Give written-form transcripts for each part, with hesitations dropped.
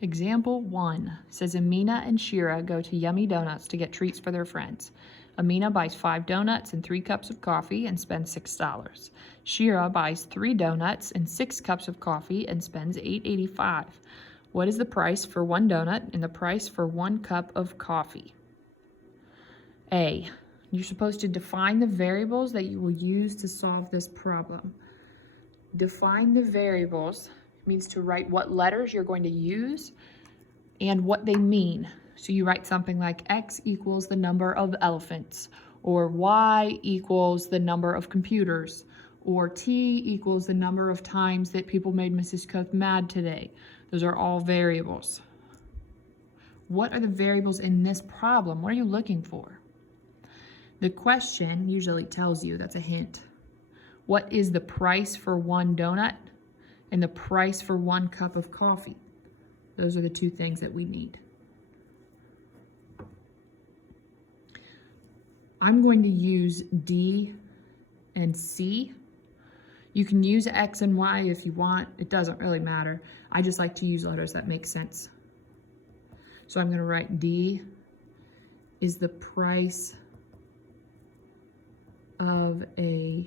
Example 1 says Amina and Shira go to Yummy Donuts to get treats for their friends. Amina buys 5 donuts and 3 cups of coffee and spends $6. Shira buys 3 donuts and 6 cups of coffee and spends $8.85. What is the price for 1 donut and the price for 1 cup of coffee? A. You're supposed to define the variables that you will use to solve this problem. Define the variables means to write what letters you're going to use and what they mean. So you write something like X equals the number of elephants, or Y equals the number of computers, or T equals the number of times that people made Mrs. Cook mad today. Those are all variables. What are the variables in this problem? What are you looking for? The question usually tells you, that's a hint. What is the price for 1 donut and the price for 1 cup of coffee? Those are the 2 things that we need. I'm going to use D and C. You can use X and Y if you want. It doesn't really matter. I just like to use letters that make sense. So I'm going to write D is the price of a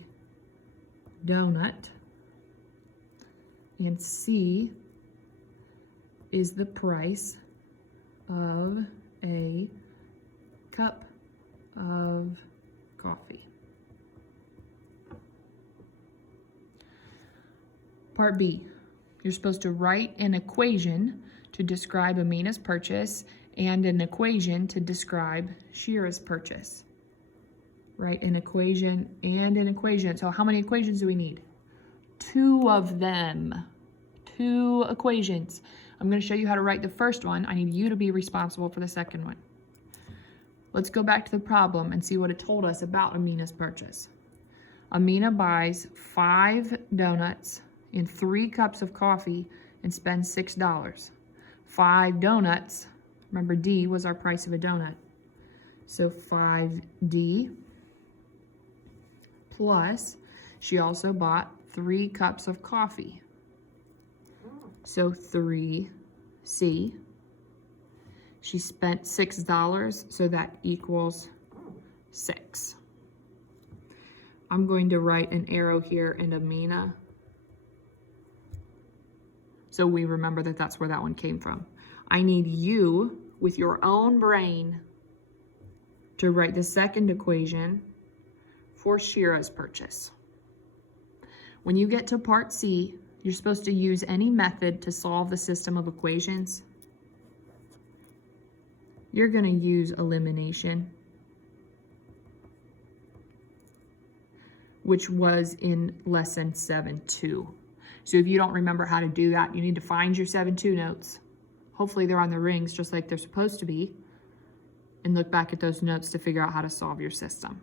donut, and C is the price of a cup of coffee. Part B, you're supposed to write an equation to describe Amina's purchase and an equation to describe Shira's purchase. Write an equation and an equation. So how many equations do we need? 2 of them. 2 equations. I'm going to show you how to write the first one. I need you to be responsible for the second one. Let's go back to the problem and see what it told us about Amina's purchase. Amina buys 5 donuts and 3 cups of coffee and spends $6. 5 donuts, remember D was our price of a donut. So 5D plus, she also bought 3 cups of coffee. So 3C. She spent $6, so that equals 6. I'm going to write an arrow here in Amina, so we remember that that's where that one came from. I need you, with your own brain, to write the second equation for Shira's purchase. When you get to part C, you're supposed to use any method to solve the system of equations. You're going to use elimination, which was in lesson 7.2. So if you don't remember how to do that, you need to find your 7.2 notes. Hopefully they're on the rings just like they're supposed to be, and look back at those notes to figure out how to solve your system.